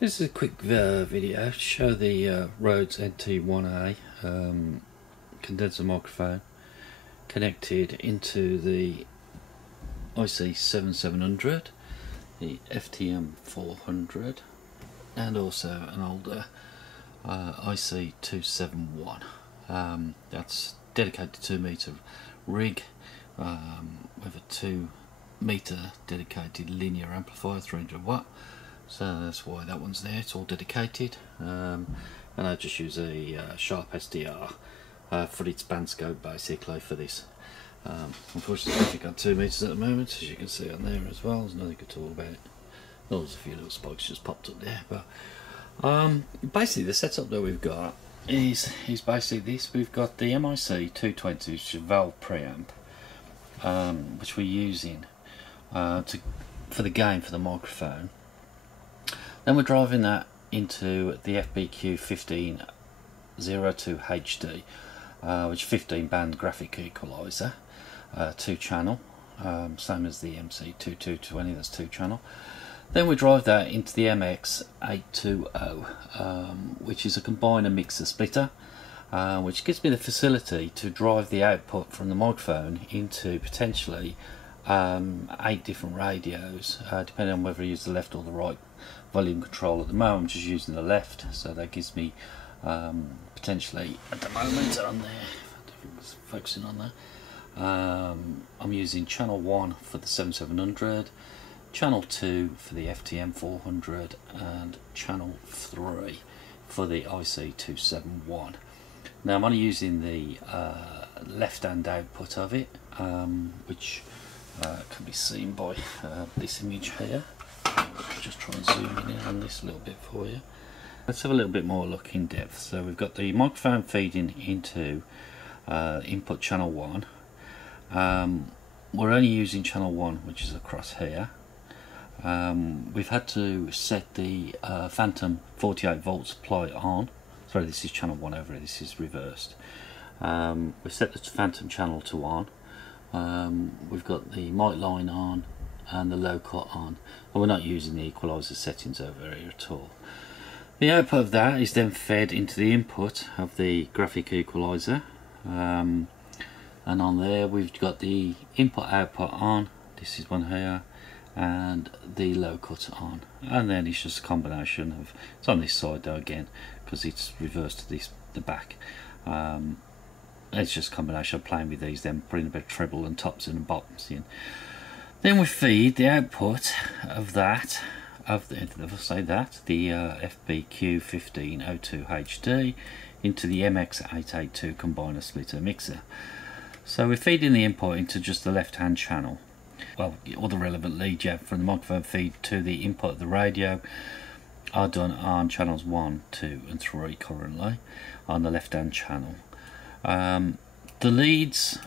This is a quick video to show the RODE NT1-A condenser microphone connected into the IC-7700, the FTM400, and also an older IC-271. That's dedicated 2 meter rig with a 2 meter dedicated linear amplifier, 300 watt. So that's why that one's there, it's all dedicated. And I just use a sharp SDR for its band scope basically for this. Unfortunately, I've got 2 meters at the moment, as you can see on there as well. There's nothing at all about it. Oh, there's a few little spikes just popped up there, but basically the setup that we've got is basically this. We've got the MIC2200, which is a valve preamp, which we're using for the gain for the microphone. Then we're driving that into the FBQ1502HD, which is 15 band graphic equalizer, 2 channel, same as the MC2220, that's 2 channel. Then we drive that into the MX822, which is a combiner mixer splitter, which gives me the facility to drive the output from the microphone into potentially 8 different radios, depending on whether I use the left or the right volume control. At the moment I'm just using the left, so that gives me potentially, at the moment on there, focusing on that, I'm using channel 1 for the 7700, channel 2 for the FTM400, and channel 3 for the IC-271. Now I'm only using the left hand output of it, which can be seen by this image here. Just try and zoom in on this a little bit for you. Let's have a little bit more look in depth. So we've got the microphone feeding into input channel 1. We're only using channel 1, which is across here. We've had to set the phantom 48 volt supply on. Sorry, this is channel 1 over here, this is reversed. We've set the phantom channel to on. We've got the mic line on and the low cut on, and we're not using the equalizer settings over here at all. The output of that is then fed into the input of the graphic equalizer, and on there we've got the input output on, this is one here, and the low cut on, and then it's just a combination of, it's on this side though again because it's reversed to this, the back. It's just a combination of playing with these, then putting a bit of treble and tops and bottoms in. Then we feed the output of that, the FBQ1502HD into the MX822 combiner splitter mixer. So we're feeding the input into just the left hand channel. Well, all the relevant leads from the microphone feed to the input of the radio are done on channels 1, 2 and 3 currently on the left hand channel. The leads,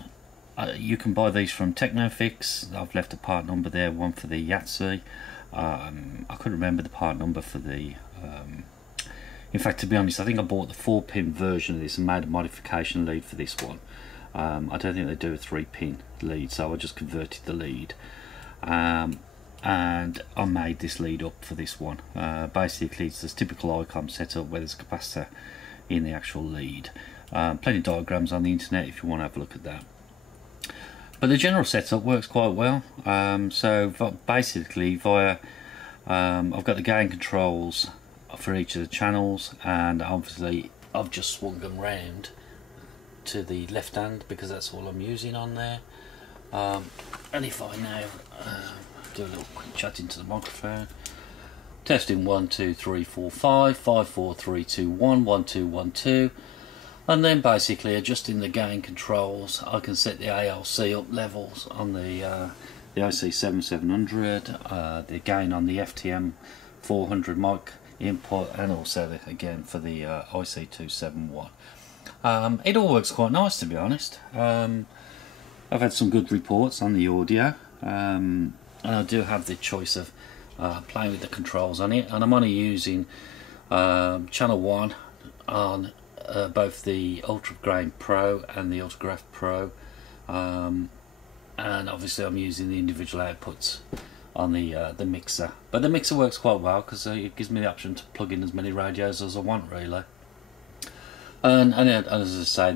you can buy these from TecchnoFix. I've left a part number there, one for the Yahtzee. I couldn't remember the part number for the in fact, to be honest, I think I bought the 4-pin version of this and made a modification lead for this one. I don't think they do a 3-pin lead, so I just converted the lead, and I made this lead up for this one. Basically it's this typical ICOM setup where there's a capacitor in the actual lead. Plenty of diagrams on the internet if you want to have a look at that. But the general setup works quite well. So basically via I've got the gain controls for each of the channels, and obviously I've just swung them round to the left hand because that's all I'm using on there. And if I now do a little quick chat into the microphone, testing 1 2 3 4 5 5 4 3 2 1 1 2 1 2, and then basically adjusting the gain controls, I can set the ALC up levels on the IC-7700, the gain on the FTM400 mic input, and also again for the IC-271. It all works quite nice, to be honest. I've had some good reports on the audio, and I do have the choice of playing with the controls on it, and I'm only using channel 1 on both the Ultragrain Pro and the Ultragraph Pro, and obviously I'm using the individual outputs the mixer. But the mixer works quite well because it gives me the option to plug in as many radios as I want, really. And as I say,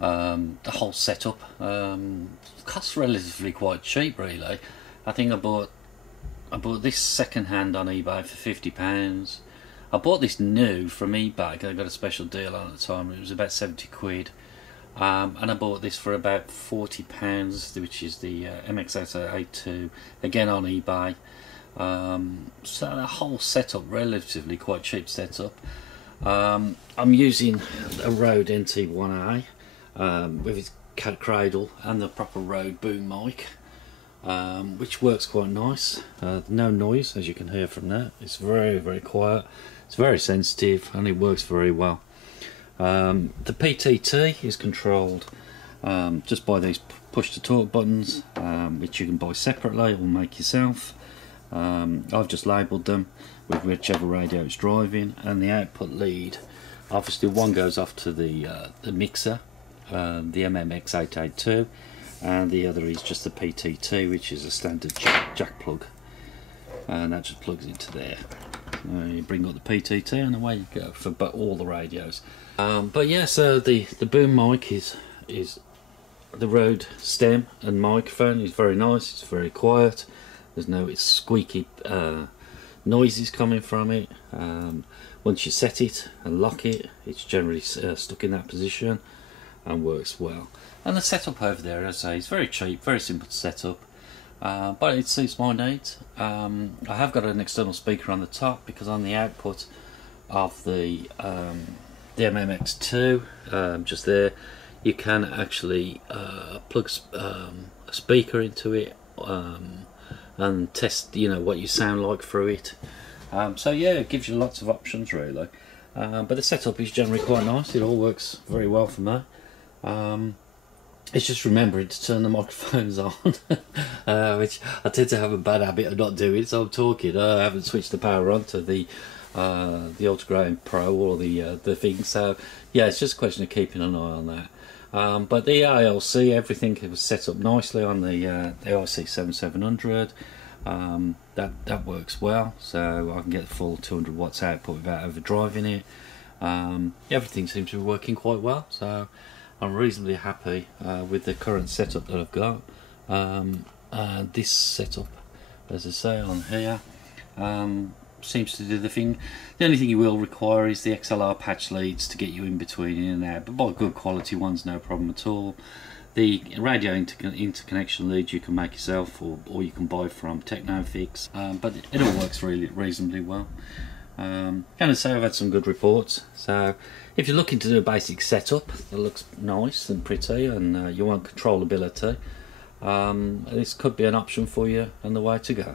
the whole setup costs relatively quite cheap, really. I think I bought this second hand on eBay for £50. I bought this new from eBay. I got a special deal on at the time. It was about 70 quid. And I bought this for about £40, which is the MX822, again on eBay. So the whole setup, relatively quite cheap setup. I'm using a RØDE NT1-A with its cat cradle and the proper RØDE boom mic, which works quite nice. No noise, as you can hear from that. It's very, very quiet. It's very sensitive and it works very well. The PTT is controlled just by these push to talk buttons, which you can buy separately or make yourself. I've just labelled them with whichever radio it's driving, and the output lead, obviously one goes off to the mixer, the MX822, and the other is just the PTT, which is a standard jack plug, and that just plugs into there. You bring up the PTT and away you go for all the radios. But yeah, so the boom mic is the RØDE stem and microphone is very nice. It's very quiet. There's no squeaky noises coming from it. Once you set it and lock it, it's generally stuck in that position and works well. And the setup over there, as I say, is very cheap, very simple to set up. But it suits my needs. I have got an external speaker on the top, because on the output of the MX2, just there, you can actually plug a speaker into it and test, what you sound like through it. So yeah, it gives you lots of options, really. But the setup is generally quite nice. It all works very well for me. It's just remembering to turn the microphones on, which I tend to have a bad habit of not doing. So I'm talking, I haven't switched the power on to the Ultragrain Pro or the thing. So yeah, it's just a question of keeping an eye on that. But the ALC, everything was set up nicely on the IC-7700. That works well, so I can get the full 200 watts output without overdriving it. Everything seems to be working quite well, so I'm reasonably happy with the current setup that I've got. This setup, as I say on here, seems to do the thing. The only thing you will require is the XLR patch leads to get you in between in and out, but by good quality ones, no problem at all. The radio interconnection leads you can make yourself, or you can buy from TecchnoFix, but it all works really reasonably well. Can I say I've had some good reports. So if you're looking to do a basic setup that looks nice and pretty, and you want controllability, this could be an option for you and the way to go.